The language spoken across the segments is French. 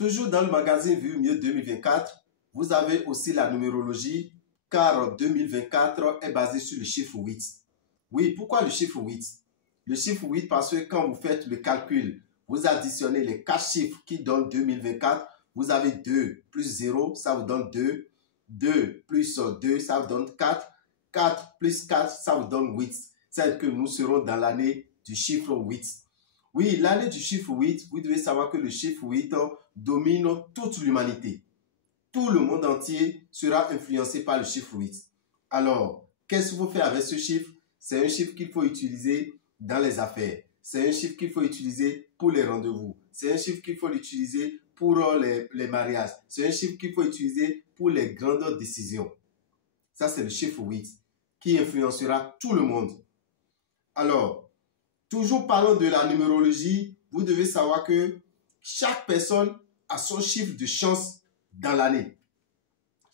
Toujours dans le magazine Vivre Mieux 2024, vous avez aussi la numérologie, car 2024 est basé sur le chiffre 8. Oui, pourquoi le chiffre 8? Le chiffre 8 parce que quand vous faites le calcul, vous additionnez les 4 chiffres qui donnent 2024, vous avez 2 plus 0, ça vous donne 2. 2 plus 2, ça vous donne 4. 4 plus 4, ça vous donne 8. C'est que nous serons dans l'année du chiffre 8. Oui, l'année du chiffre 8, vous devez savoir que le chiffre 8 domine toute l'humanité. Tout le monde entier sera influencé par le chiffre 8. Alors, qu'est-ce qu'il faut faire avec ce chiffre? C'est un chiffre qu'il faut utiliser dans les affaires. C'est un chiffre qu'il faut utiliser pour les rendez-vous. C'est un chiffre qu'il faut utiliser pour les mariages. C'est un chiffre qu'il faut utiliser pour les grandes décisions. Ça, c'est le chiffre 8 qui influencera tout le monde. Alors, toujours parlant de la numérologie, vous devez savoir que chaque personne a son chiffre de chance dans l'année.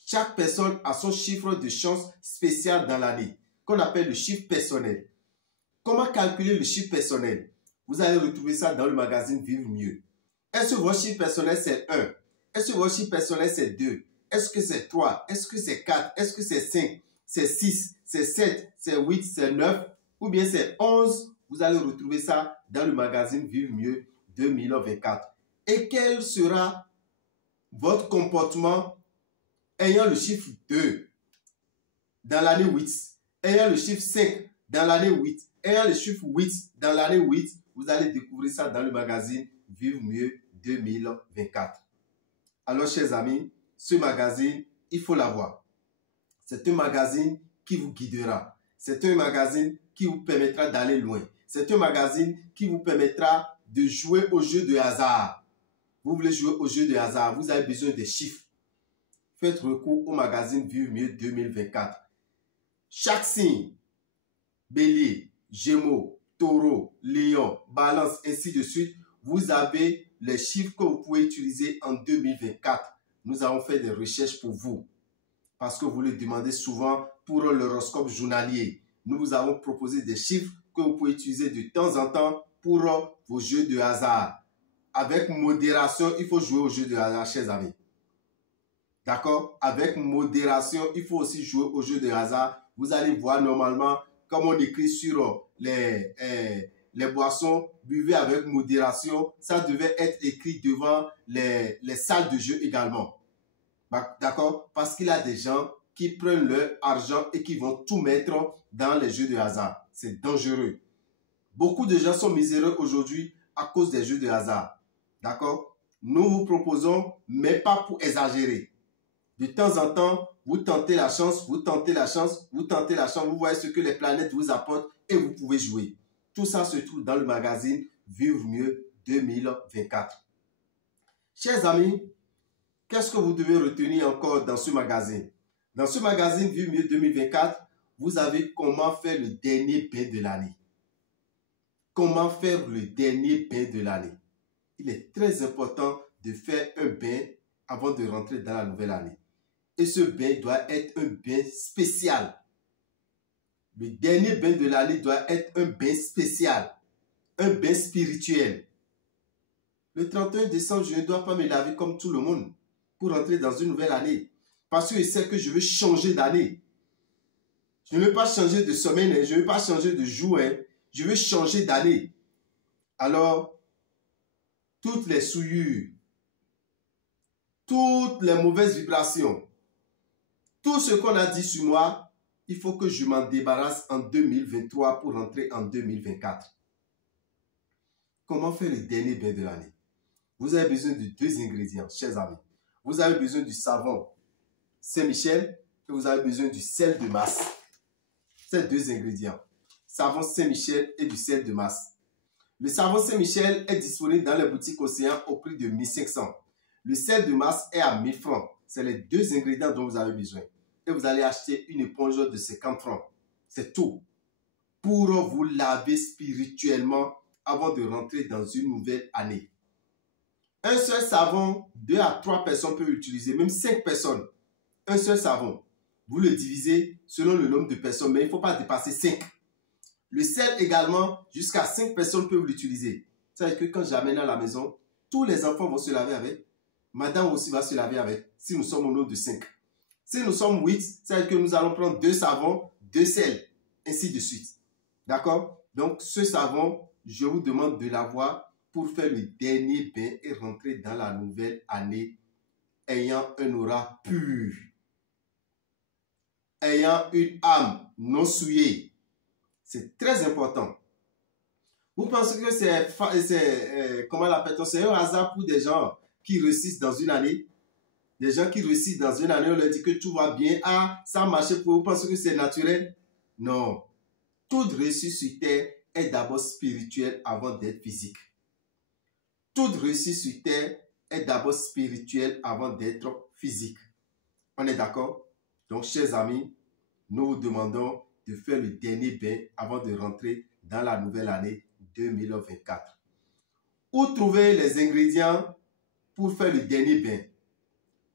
Chaque personne a son chiffre de chance spécial dans l'année, qu'on appelle le chiffre personnel. Comment calculer le chiffre personnel? Vous allez retrouver ça dans le magazine Vivre Mieux. Est-ce que votre chiffre personnel c'est 1? Est-ce que votre chiffre personnel c'est 2? Est-ce que c'est 3? Est-ce que c'est 4? Est-ce que c'est 5? C'est 6? C'est 7? C'est 8? C'est 9? Ou bien c'est 11? Vous allez retrouver ça dans le magazine Vivre Mieux 2024. Et quel sera votre comportement ayant le chiffre 2 dans l'année 8, ayant le chiffre 5 dans l'année 8, ayant le chiffre 8 dans l'année 8, vous allez découvrir ça dans le magazine Vivre Mieux 2024. Alors, chers amis, ce magazine, il faut l'avoir. C'est un magazine qui vous guidera. C'est un magazine qui vous permettra d'aller loin. C'est un magazine qui vous permettra de jouer au jeu de hasard. Vous voulez jouer au jeu de hasard, vous avez besoin des chiffres. Faites recours au magazine Vivre Mieux 2024. Chaque signe, Bélier, Gémeaux, Taureau, Lion, Balance, ainsi de suite, vous avez les chiffres que vous pouvez utiliser en 2024. Nous avons fait des recherches pour vous parce que vous le demandez souvent pour l'horoscope journalier. Nous vous avons proposé des chiffres que vous pouvez utiliser de temps en temps pour vos jeux de hasard. Avec modération, il faut jouer au jeu de hasard, chers amis. D'accord? Avec modération, il faut aussi jouer au jeu de hasard. Vous allez voir normalement, comme on écrit sur les boissons, buvez avec modération. Ça devait être écrit devant les salles de jeu également. D'accord? Parce qu'il y a des gens qui prennent leur argent et qui vont tout mettre dans les jeux de hasard. C'est dangereux. Beaucoup de gens sont miséreux aujourd'hui à cause des jeux de hasard. D'accord? Nous vous proposons, mais pas pour exagérer. De temps en temps, vous tentez la chance, vous tentez la chance, vous tentez la chance, vous voyez ce que les planètes vous apportent et vous pouvez jouer. Tout ça se trouve dans le magazine Vivre Mieux 2024. Chers amis, qu'est-ce que vous devez retenir encore dans ce magazine? Dans ce magazine Vivre Mieux 2024, vous avez comment faire le dernier bain de l'année. Comment faire le dernier bain de l'année? Il est très important de faire un bain avant de rentrer dans la nouvelle année. Et ce bain doit être un bain spécial. Le dernier bain de l'année doit être un bain spécial. Un bain spirituel. Le 31 décembre, je ne dois pas me laver comme tout le monde pour rentrer dans une nouvelle année. Parce que je sais que je veux changer d'année. Je ne veux pas changer de semaine, je ne veux pas changer de jour. Je veux changer d'année. Alors, toutes les souillures, toutes les mauvaises vibrations, tout ce qu'on a dit sur moi, il faut que je m'en débarrasse en 2023 pour rentrer en 2024. Comment faire le dernier bain de l'année? Vous avez besoin de 2 ingrédients, chers amis. Vous avez besoin du savon Saint-Michel et vous avez besoin du sel de Mars. Ces 2 ingrédients, savon Saint-Michel et du sel de Mars. Le savon Saint-Michel est disponible dans les boutiques Océan au prix de 1500. Le sel de Mars est à 1000 francs. C'est les 2 ingrédients dont vous avez besoin. Et vous allez acheter une éponge de 50 francs. C'est tout. Pour vous laver spirituellement avant de rentrer dans une nouvelle année. Un seul savon, 2 à 3 personnes peuvent l'utiliser, même 5 personnes. Un seul savon. Vous le divisez selon le nombre de personnes, mais il ne faut pas dépasser 5. Le sel également, jusqu'à 5 personnes peuvent l'utiliser. C'est-à-dire que quand j'amène à la maison, tous les enfants vont se laver avec. madame aussi va se laver avec, si nous sommes au nombre de 5. Si nous sommes 8, c'est-à-dire que nous allons prendre 2 savons, 2 sels, ainsi de suite. D'accord? Donc, ce savon, je vous demande de l'avoir pour faire le dernier bain et rentrer dans la nouvelle année ayant un aura pur, ayant une âme non souillée. C'est très important. Vous pensez que comment l'appelle-t-on? C'est un hasard pour des gens qui réussissent dans une année? Des gens qui réussissent dans une année, on leur dit que tout va bien. Ah, ça a marché pour vous. Vous pensez que c'est naturel? Non. Toute réussite sur terre est d'abord spirituelle avant d'être physique. Toute réussite sur terre est d'abord spirituelle avant d'être physique. On est d'accord? Donc, chers amis, nous vous demandons de faire le dernier bain avant de rentrer dans la nouvelle année 2024. Où trouver les ingrédients pour faire le dernier bain?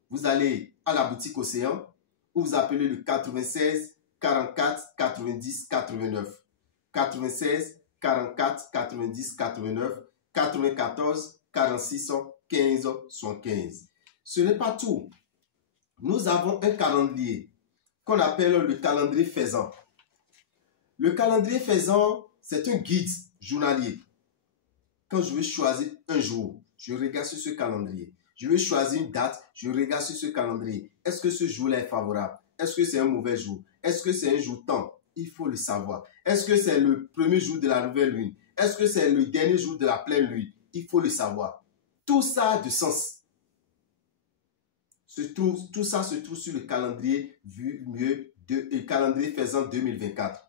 Vous allez à la boutique Océan ou vous appelez le 96 44 90 89. 96 44 90 89 94 46 15 75. Ce n'est pas tout. Nous avons un calendrier qu'on appelle le calendrier faisant. Le calendrier faisant, c'est un guide journalier. Quand je veux choisir un jour, je regarde sur ce calendrier. Je veux choisir une date, je regarde sur ce calendrier. Est-ce que ce jour-là est favorable? Est-ce que c'est un mauvais jour? Est-ce que c'est un jour temps? Il faut le savoir. Est-ce que c'est le premier jour de la nouvelle lune? Est-ce que c'est le dernier jour de la pleine lune? Il faut le savoir. Tout ça a du sens. Tout ça se trouve sur le calendrier calendrier faisant 2024.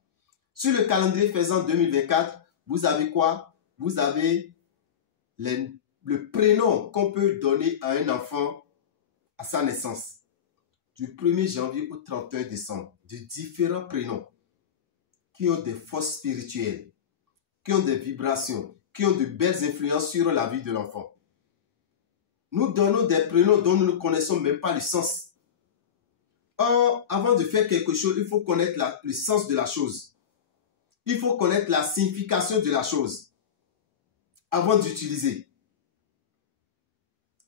Sur le calendrier faisant 2024, vous avez quoi? Vous avez le prénom qu'on peut donner à un enfant à sa naissance. Du 1er janvier au 31 décembre, de différents prénoms qui ont des forces spirituelles, qui ont des vibrations, qui ont de belles influences sur la vie de l'enfant. Nous donnons des prénoms dont nous ne connaissons même pas le sens. Or, avant de faire quelque chose, il faut connaître le sens de la chose. Il faut connaître la signification de la chose avant d'utiliser.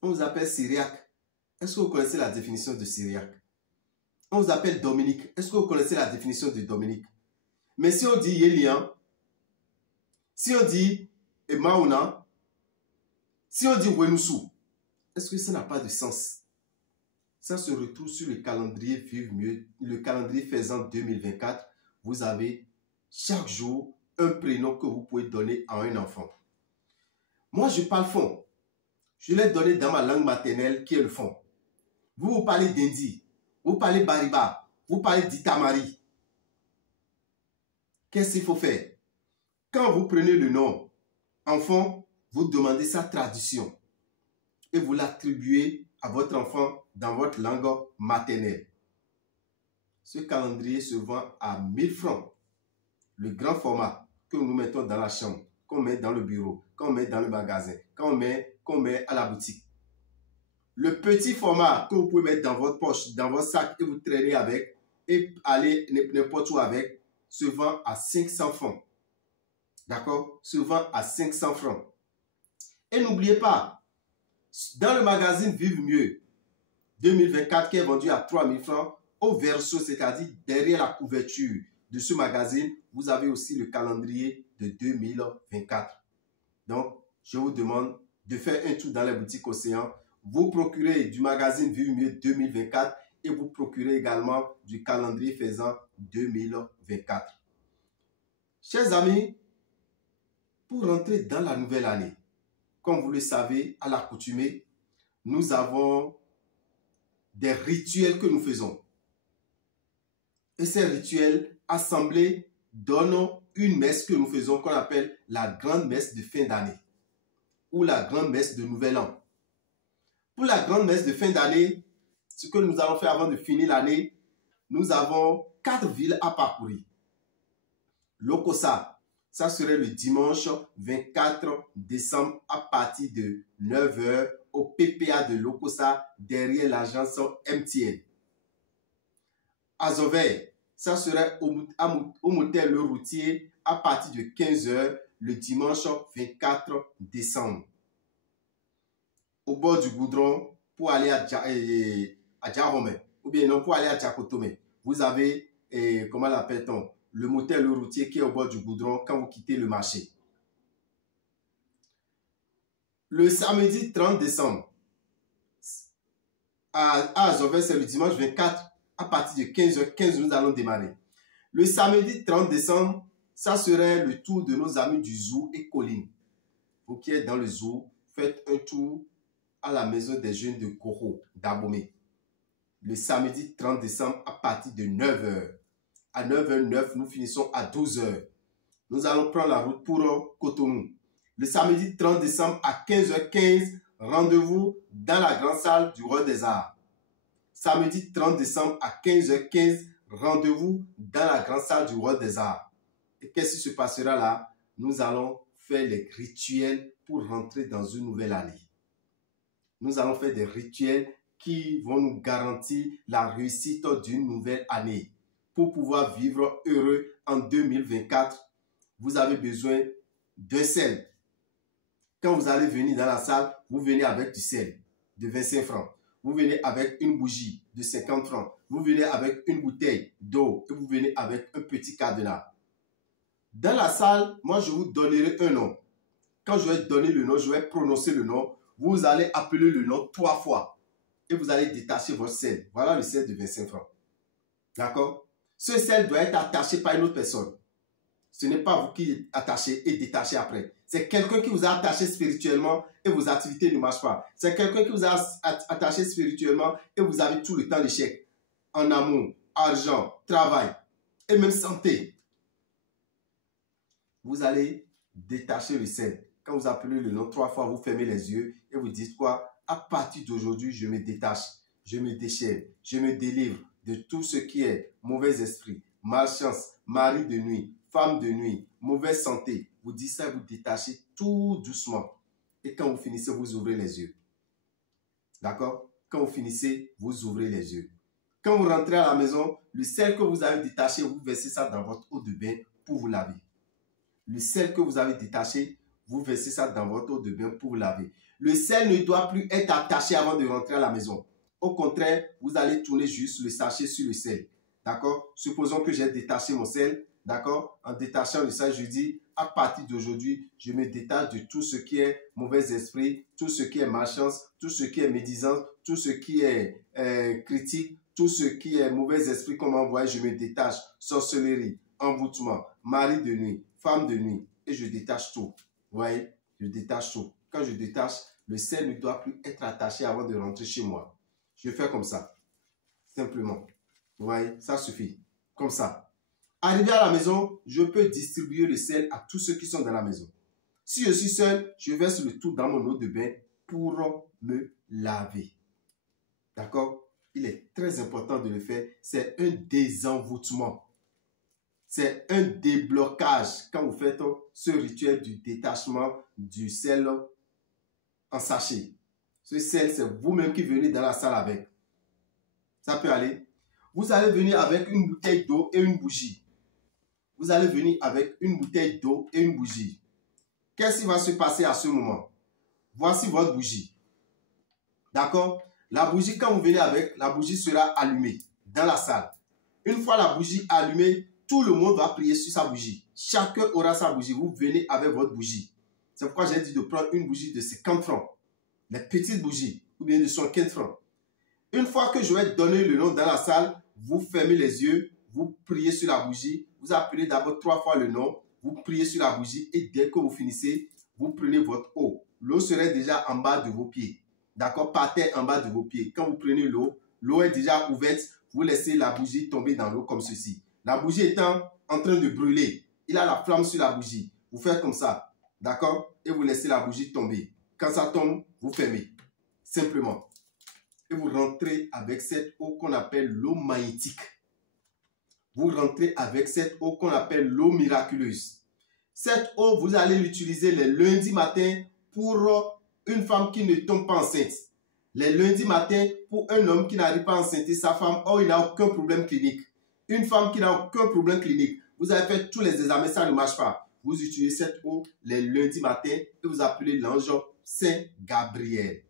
On vous appelle syriaque. Est-ce que vous connaissez la définition de syriaque? On vous appelle Dominique. Est-ce que vous connaissez la définition de Dominique? Mais si on dit Yélian, si on dit Mauna, si on dit Wenoussou, est-ce que ça n'a pas de sens? Ça se retrouve sur le calendrier Vivre Mieux, le calendrier faisant 2024. Vous avez chaque jour un prénom que vous pouvez donner à un enfant. Moi, je parle fond. Je l'ai donné dans ma langue maternelle qui est le fond. Vous parlez d'Indi, vous parlez Bariba, vous parlez d'Itamari. Qu'est-ce qu'il faut faire? Quand vous prenez le nom enfant, vous demandez sa traduction et vous l'attribuez à votre enfant dans votre langue maternelle. Ce calendrier se vend à 1000 francs. Le grand format que nous mettons dans la chambre, qu'on met dans le bureau, qu'on met dans le magasin, qu'on met à la boutique. Le petit format que vous pouvez mettre dans votre poche, dans votre sac et vous traînez avec et aller n'importe où avec, se vend à 500 francs. D'accord? Se vend à 500 francs. Et n'oubliez pas, dans le magazine Vive Mieux 2024 qui est vendu à 3000 francs, au verso, c'est-à-dire derrière la couverture de ce magazine, vous avez aussi le calendrier de 2024. Donc, je vous demande de faire un tour dans les boutiques Océan. Vous procurez du magazine Vive Mieux 2024 et vous procurez également du calendrier faisant 2024. Chers amis, pour rentrer dans la nouvelle année, comme vous le savez, à l'accoutumée, nous avons des rituels que nous faisons. Et ces rituels assemblés donnent une messe que nous faisons qu'on appelle la grande messe de fin d'année ou la grande messe de nouvel an. Pour la grande messe de fin d'année, ce que nous allons faire avant de finir l'année, nous avons 4 villes à parcourir. Lokossa, ça serait le dimanche 24 décembre à partir de 9 h au PPA de Lokossa derrière l'agence MTN. Azové, ça serait au motel Le Routier à partir de 15 h le dimanche 24 décembre. Au bord du goudron, pour aller à Djahomey, ou bien non pour aller à Djakotome. Vous avez, comment l'appelle-t-on, le motel routier qui est au bord du goudron quand vous quittez le marché. Le samedi 30 décembre, à Azovet, c'est le dimanche 24, à partir de 15h15, nous allons démarrer. Le samedi 30 décembre, ça serait le tour de nos amis du Zoo et Colline. Vous qui êtes dans le Zoo, faites un tour à la maison des jeunes de Koro, d'Abomey. Le samedi 30 décembre, à partir de 9h. À 9h09, nous finissons à 12h. Nous allons prendre la route pour Cotonou. Le samedi 30 décembre, à 15h15, rendez-vous dans la grande salle du Roi des Arts. Samedi 30 décembre, à 15h15, rendez-vous dans la grande salle du Roi des Arts. Et qu'est-ce qui se passera là? Nous allons faire les rituels pour rentrer dans une nouvelle année. Nous allons faire des rituels qui vont nous garantir la réussite d'une nouvelle année. Pour pouvoir vivre heureux en 2024, vous avez besoin d'un sel. Quand vous allez venir dans la salle, vous venez avec du sel de 25 francs. Vous venez avec une bougie de 50 francs. Vous venez avec une bouteille d'eau et vous venez avec un petit cadenas. Dans la salle, moi, je vous donnerai un nom. Quand je vais donner le nom, je vais prononcer le nom. Vous allez appeler le nom 3 fois. Et vous allez détacher votre sel. Voilà le sel de 25 francs. D'accord? Ce sel doit être attaché par une autre personne. Ce n'est pas vous qui êtes attaché et détaché après. C'est quelqu'un qui vous a attaché spirituellement et vos activités ne marchent pas. C'est quelqu'un qui vous a attaché spirituellement et vous avez tout le temps l'échec. En amour, argent, travail et même santé. Vous allez détacher le sel. Quand vous appelez le nom 3 fois, vous fermez les yeux et vous dites quoi? À partir d'aujourd'hui, je me détache, je me déchaîne, je me délivre de tout ce qui est mauvais esprit, malchance, mari de nuit, femme de nuit, mauvaise santé. Vous dites ça, vous détachez tout doucement. Et quand vous finissez, vous ouvrez les yeux. D'accord? Quand vous finissez, vous ouvrez les yeux. Quand vous rentrez à la maison, le sel que vous avez détaché, vous versez ça dans votre eau de bain pour vous laver. Le sel que vous avez détaché, vous versez ça dans votre eau de bain pour vous laver. Le sel ne doit plus être attaché avant de rentrer à la maison. Au contraire, vous allez tourner juste le sachet sur le sel. D'accord? Supposons que j'ai détaché mon sel. D'accord? En détachant le sel, je dis, à partir d'aujourd'hui, je me détache de tout ce qui est mauvais esprit, tout ce qui est malchance, tout ce qui est médisance, tout ce qui est critique, tout ce qui est mauvais esprit comme envoyé, je me détache. Sorcellerie, envoûtement, mari de nuit, femme de nuit. Et je détache tout. Vous voyez? Je détache tout. Quand je détache, le sel ne doit plus être attaché avant de rentrer chez moi. Je fais comme ça. Simplement. Vous voyez? Ça suffit. Comme ça. Arrivé à la maison, je peux distribuer le sel à tous ceux qui sont dans la maison. Si je suis seul, je verse le tout dans mon eau de bain pour me laver. D'accord? Il est très important de le faire. C'est un désenvoûtement. C'est un déblocage quand vous faites ce rituel du détachement du sel en sachet. Ce sel, c'est vous-même qui venez dans la salle avec. Ça peut aller. Vous allez venir avec une bouteille d'eau et une bougie. Vous allez venir avec une bouteille d'eau et une bougie. Qu'est-ce qui va se passer à ce moment? Voici votre bougie. D'accord? La bougie, quand vous venez avec, la bougie sera allumée dans la salle. Une fois la bougie allumée, tout le monde va prier sur sa bougie. Chacun aura sa bougie. Vous venez avec votre bougie. C'est pourquoi j'ai dit de prendre une bougie de 50 francs. Les petites bougies, ou bien de 115 francs. Une fois que je vais donner le nom dans la salle, vous fermez les yeux, vous priez sur la bougie, vous appelez d'abord 3 fois le nom, vous priez sur la bougie et dès que vous finissez, vous prenez votre eau. L'eau serait déjà en bas de vos pieds. D'accord? Par terre en bas de vos pieds. Quand vous prenez l'eau, l'eau est déjà ouverte, vous laissez la bougie tomber dans l'eau comme ceci. La bougie étant en train de brûler, il a la flamme sur la bougie. Vous faites comme ça. D'accord? Et vous laissez la bougie tomber. Quand ça tombe, vous fermez. Simplement. Et vous rentrez avec cette eau qu'on appelle l'eau magnétique. Vous rentrez avec cette eau qu'on appelle l'eau miraculeuse. Cette eau, vous allez l'utiliser les lundis matins pour une femme qui ne tombe pas enceinte. Les lundis matins, pour un homme qui n'arrive pas à enceinter sa femme, oh, il n'a aucun problème clinique. Une femme qui n'a aucun problème clinique. Vous avez fait tous les examens, ça ne marche pas. Vous utilisez cette eau les lundis matins et vous appelez l'ange Saint Gabriel.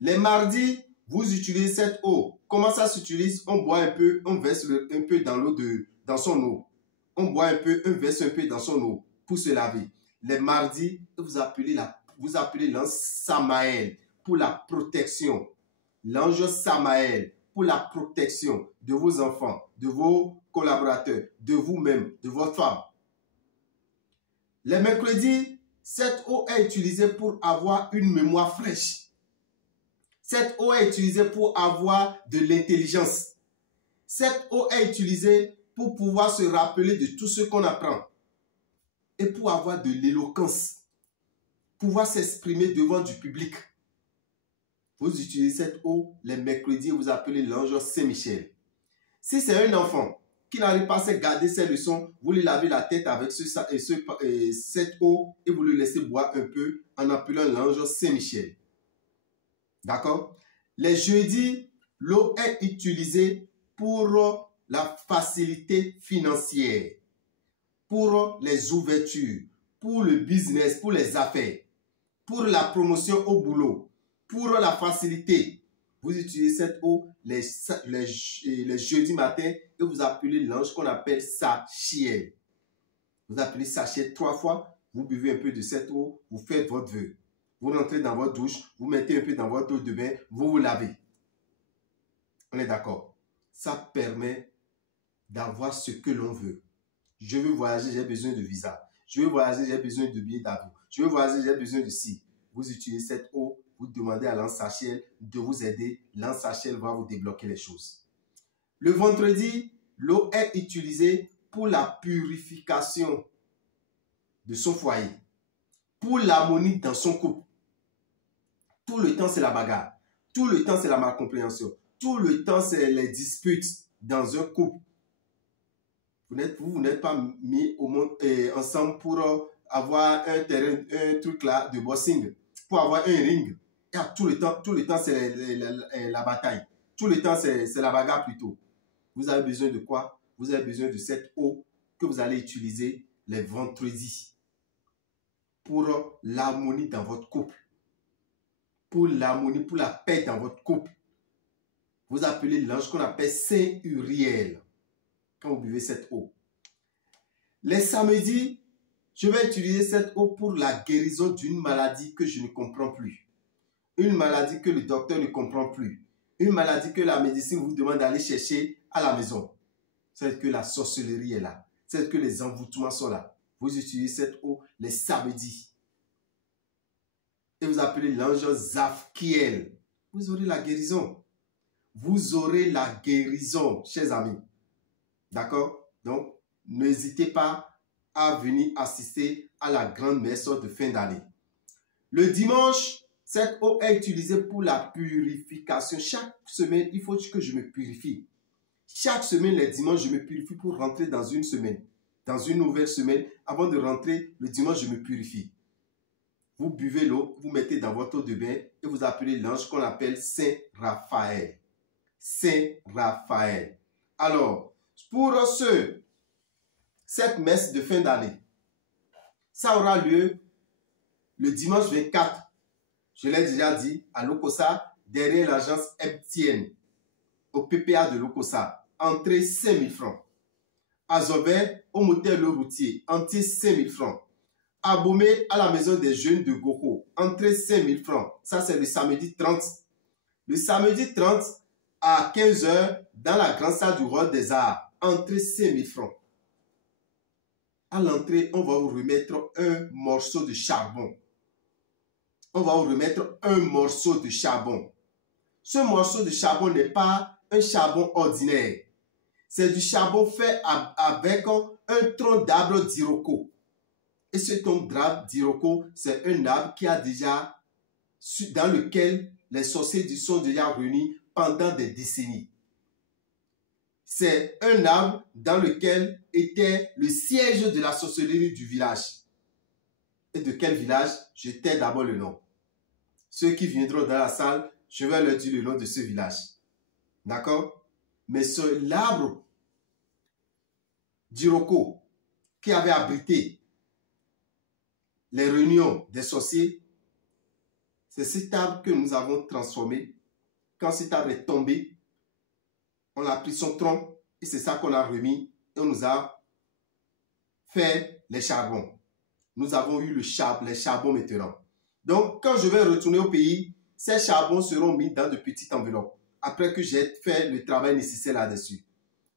Les mardis, vous utilisez cette eau. Comment ça s'utilise? On boit un peu, on verse un peu dans l'eau dans son eau. On boit un peu, on verse un peu dans son eau pour se laver. Les mardis, vous appelez l'ange Samaël pour la protection. L'ange Samaël pour la protection de vos enfants, de vos collaborateurs, de vous-même, de votre femme. Les mercredis, cette eau est utilisée pour avoir une mémoire fraîche. Cette eau est utilisée pour avoir de l'intelligence. Cette eau est utilisée pour pouvoir se rappeler de tout ce qu'on apprend. Et pour avoir de l'éloquence. Pouvoir s'exprimer devant du public. Vous utilisez cette eau les mercredis et vous appelez l'ange Saint-Michel. Si c'est un enfant qui n'arrive pas à garder ses leçons, vous lui lavez la tête avec cette eau et vous le laissez boire un peu en appelant l'ange Saint-Michel. D'accord? Les jeudis, l'eau est utilisée pour la facilité financière, pour les ouvertures, pour le business, pour les affaires, pour la promotion au boulot, pour la facilité. Vous utilisez cette eau les jeudis matin et vous appelez l'ange qu'on appelle Sachiel. Vous appelez Sachiel 3 fois, vous buvez un peu de cette eau, vous faites votre vœu. Vous rentrez dans votre douche, vous mettez un peu dans votre eau de bain, vous vous lavez. On est d'accord? Ça permet d'avoir ce que l'on veut. Je veux voyager, j'ai besoin de visa. Je veux voyager, j'ai besoin de billets d'avion. Je veux voyager, j'ai besoin de ci. Vous utilisez cette eau, vous demandez à l'ange Sachiel de vous aider. L'ange Sachiel va vous débloquer les choses. Le vendredi, l'eau est utilisée pour la purification de son foyer, pour l'harmonie dans son couple. Tout le temps, c'est la bagarre. Tout le temps, c'est la malcompréhension. Tout le temps, c'est les disputes dans un couple. Vous n'êtes pas mis au monde, ensemble pour avoir un terrain, un truc là de boxing, pour avoir un ring. Et tout le temps, c'est la bataille. Tout le temps, c'est la bagarre plutôt. Vous avez besoin de quoi? Vous avez besoin de cette eau que vous allez utiliser les vendredis pour l'harmonie dans votre couple. Pour l'harmonie, pour la paix dans votre couple. Vous appelez l'ange qu'on appelle Saint Uriel quand vous buvez cette eau. Les samedis, je vais utiliser cette eau pour la guérison d'une maladie que je ne comprends plus. Une maladie que le docteur ne comprend plus. Une maladie que la médecine vous demande d'aller chercher à la maison. C'est que la sorcellerie est là. C'est que les envoûtements sont là. Vous utilisez cette eau les samedis. Et vous appelez l'ange Zafkiel. Vous aurez la guérison. Vous aurez la guérison, chers amis. D'accord? Donc, n'hésitez pas à venir assister à la grande messe de fin d'année. Le dimanche, cette eau est utilisée pour la purification. Chaque semaine, il faut que je me purifie. Chaque semaine, les dimanches, je me purifie pour rentrer dans une semaine. Dans une nouvelle semaine, avant de rentrer, le dimanche, je me purifie. Vous buvez l'eau, vous mettez dans votre eau de bain et vous appelez l'ange qu'on appelle Saint Raphaël. Saint Raphaël. Alors, pour cette messe de fin d'année, ça aura lieu le dimanche 24. Je l'ai déjà dit, à Lokossa, derrière l'agence MTN, au PPA de Lokossa. Entrée 5 000 francs. À Zobé, au motel Le Routier, entrée 5 000 francs. À Bomé, à la maison des jeunes de Goko, entrée 5 000 francs. Ça, c'est le samedi 30. Le samedi 30, à 15 h, dans la grande salle du Roi des Arts, entrée 5 000 francs. À l'entrée, on va vous remettre un morceau de charbon. On va vous remettre un morceau de charbon. Ce morceau de charbon n'est pas un charbon ordinaire. C'est du charbon fait avec un tronc d'arbre d'Iroko. Et ce tronc d'arbre d'Iroko, c'est un arbre qui a déjà, dans lequel les sorciers sont déjà réunis pendant des décennies. C'est un arbre dans lequel était le siège de la sorcellerie du village. Et de quel village? Je tais d'abord le nom. Ceux qui viendront dans la salle, je vais leur dire le nom de ce village. D'accord? Mais l'arbre d'Iroko qui avait abrité les réunions des sorciers, C'est cet arbre que nous avons transformé. Quand cet arbre est tombé, on a pris son tronc et c'est ça qu'on a remis et on nous a fait les charbons. Nous avons eu les charbons maintenant. Donc, quand je vais retourner au pays, ces charbons seront mis dans de petites enveloppes. Après que j'ai fait le travail nécessaire là-dessus.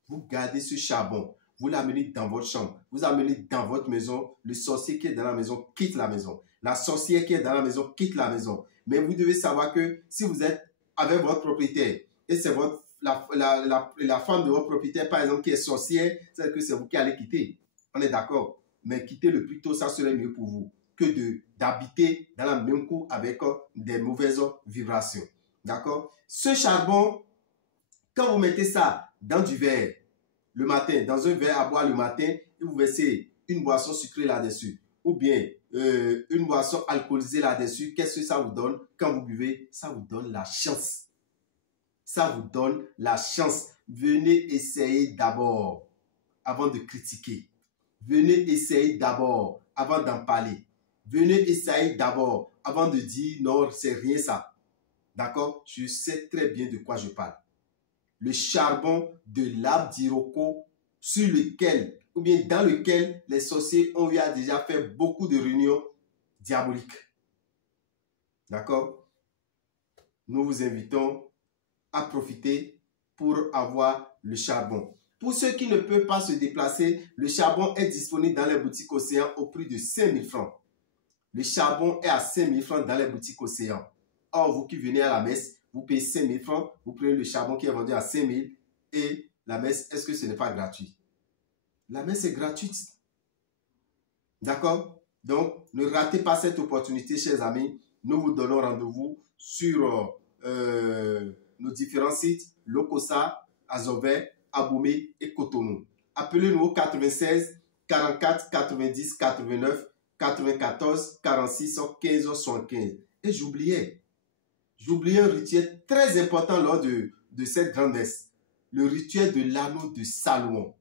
Vous gardez ce charbon, vous l'amenez dans votre chambre, vous l'amenez dans votre maison. Le sorcier qui est dans la maison quitte la maison. La sorcière qui est dans la maison quitte la maison. Mais vous devez savoir que si vous êtes avec votre propriétaire et c'est la femme de votre propriétaire, par exemple, qui est sorcière, c'est que c'est vous qui allez quitter. On est d'accord. Mais quitter le plus tôt, ça serait mieux pour vous que d'habiter dans la même cour avec des mauvaises vibrations. D'accord? Ce charbon, quand vous mettez ça dans du verre le matin, dans un verre à boire le matin, et vous versez une boisson sucrée là-dessus, ou bien une boisson alcoolisée là-dessus, qu'est-ce que ça vous donne quand vous buvez? Ça vous donne la chance. Ça vous donne la chance. Venez essayer d'abord avant de critiquer. Venez essayer d'abord avant d'en parler. Venez essayer d'abord avant de dire non, c'est rien ça. D'accord? Je sais très bien de quoi je parle. Le charbon de l'arbre d'Iroko sur lequel, ou bien dans lequel les sorciers ont eu à déjà fait beaucoup de réunions diaboliques. D'accord? Nous vous invitons à profiter pour avoir le charbon. Pour ceux qui ne peuvent pas se déplacer, le charbon est disponible dans les boutiques Océan au prix de 5 000 francs. Le charbon est à 5 000 francs dans les boutiques Océan. Or, vous qui venez à la messe, vous payez 5 000 francs, vous prenez le charbon qui est vendu à 5 000 et la messe, est-ce que ce n'est pas gratuit? La messe est gratuite. D'accord? Donc, ne ratez pas cette opportunité, chers amis. Nous vous donnons rendez-vous sur nos différents sites, Lokossa, Azové, Aboumé et Cotonou. Appelez-nous au 96 44 90 89 94 46 15 75. Et j'oubliais un rituel très important lors de cette grande messe. Le rituel de l'anneau de Salomon.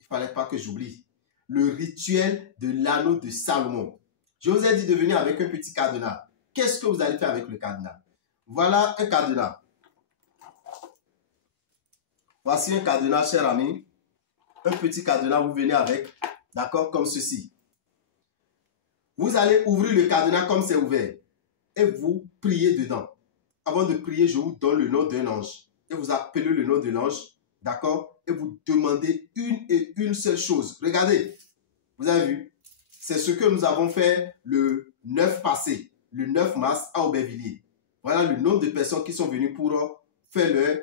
Il ne fallait pas que j'oublie. Le rituel de l'anneau de Salomon. Je vous ai dit de venir avec un petit cadenas. Qu'est-ce que vous allez faire avec le cadenas? Voilà un cadenas. Voici un cadenas, cher ami. Un petit cadenas, vous venez avec, d'accord, comme ceci. Vous allez ouvrir le cadenas comme c'est ouvert et vous priez dedans. Avant de prier, je vous donne le nom d'un ange. Et vous appelez le nom de l'ange, d'accord? Et vous demandez une et une seule chose. Regardez, vous avez vu? C'est ce que nous avons fait le 9 passé, le 9 mars à Aubervilliers. Voilà le nombre de personnes qui sont venues pour faire leur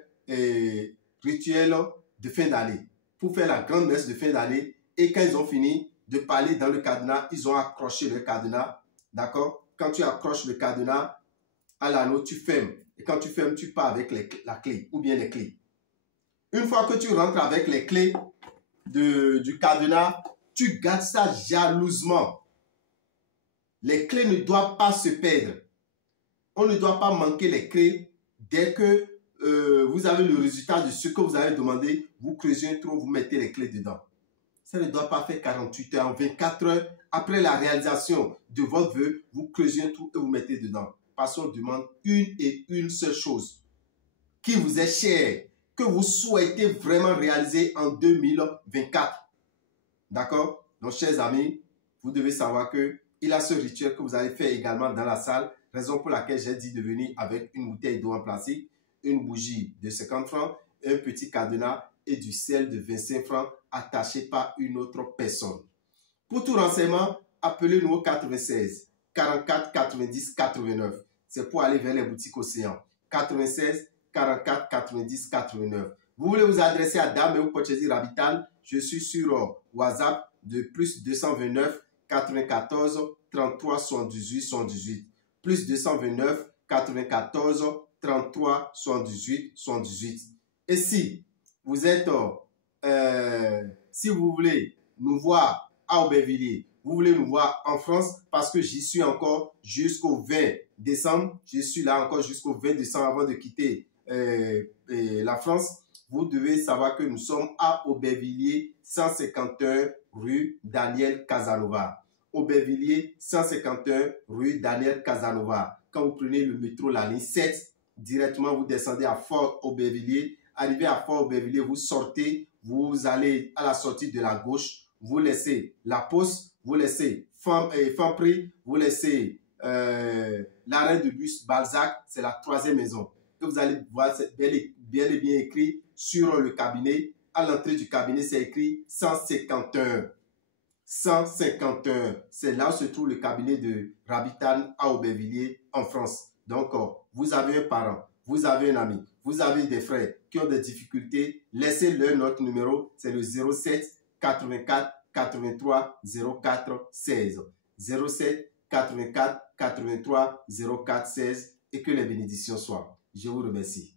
rituel de fin d'année. Pour faire la grande messe de fin d'année. Et quand ils ont fini de parler dans le cadenas, ils ont accroché le cadenas. D'accord? Quand tu accroches le cadenas à l'anneau, tu fermes. Et quand tu fermes, tu pars avec la clé ou bien les clés. Une fois que tu rentres avec les clés du cadenas, tu gardes ça jalousement. Les clés ne doivent pas se perdre. On ne doit pas manquer les clés dès que vous avez le résultat de ce que vous avez demandé. Vous creusez un trou, vous mettez les clés dedans. Ça ne doit pas faire 48 heures, 24 heures après la réalisation de votre vœu. Vous creusez un trou et vous mettez dedans. Parce qu'on demande une et une seule chose qui vous est chère, que vous souhaitez vraiment réaliser en 2024. D'accord? Donc, chers amis, vous devez savoir qu'il y a ce rituel que vous allez faire également dans la salle, raison pour laquelle j'ai dit de venir avec une bouteille d'eau en plastique, une bougie de 50 francs, un petit cadenas et du sel de 25 francs attaché par une autre personne. Pour tout renseignement, appelez-nous au 96 44 90 89. C'est pour aller vers les boutiques Océan. 96 44 90 89. Vous voulez vous adresser à Dame ou Pochesi Rabital? Je suis sur WhatsApp de plus 229 94 33 78 78. Plus 229 94 33 78 78. Et si vous êtes, si vous voulez nous voir à Aubervilliers, vous voulez nous voir en France, parce que j'y suis encore jusqu'au 20 décembre. Je suis là encore jusqu'au 20 décembre avant de quitter la France. Vous devez savoir que nous sommes à Aubervilliers, 151 rue Daniel Casanova. Aubervilliers, 151 rue Daniel Casanova. quand vous prenez le métro, la ligne 7, directement vous descendez à Fort-Aubervilliers. Arrivé à Fort-Aubervilliers, vous sortez, vous allez à la sortie de la gauche, vous laissez la Poste, vous laissez Famprix, vous laissez l'arrêt de bus Balzac, c'est la 3e maison. Et vous allez voir, c'est bien et bien écrit sur le cabinet. À l'entrée du cabinet, c'est écrit 151. 151, c'est là où se trouve le cabinet de Rabitan à Aubervilliers en France. Donc, vous avez un parent, vous avez un ami, vous avez des frères qui ont des difficultés, laissez-leur notre numéro, c'est le 07 84 83 04 16. 07 84 83 04 16 et que les bénédictions soient. Je vous remercie.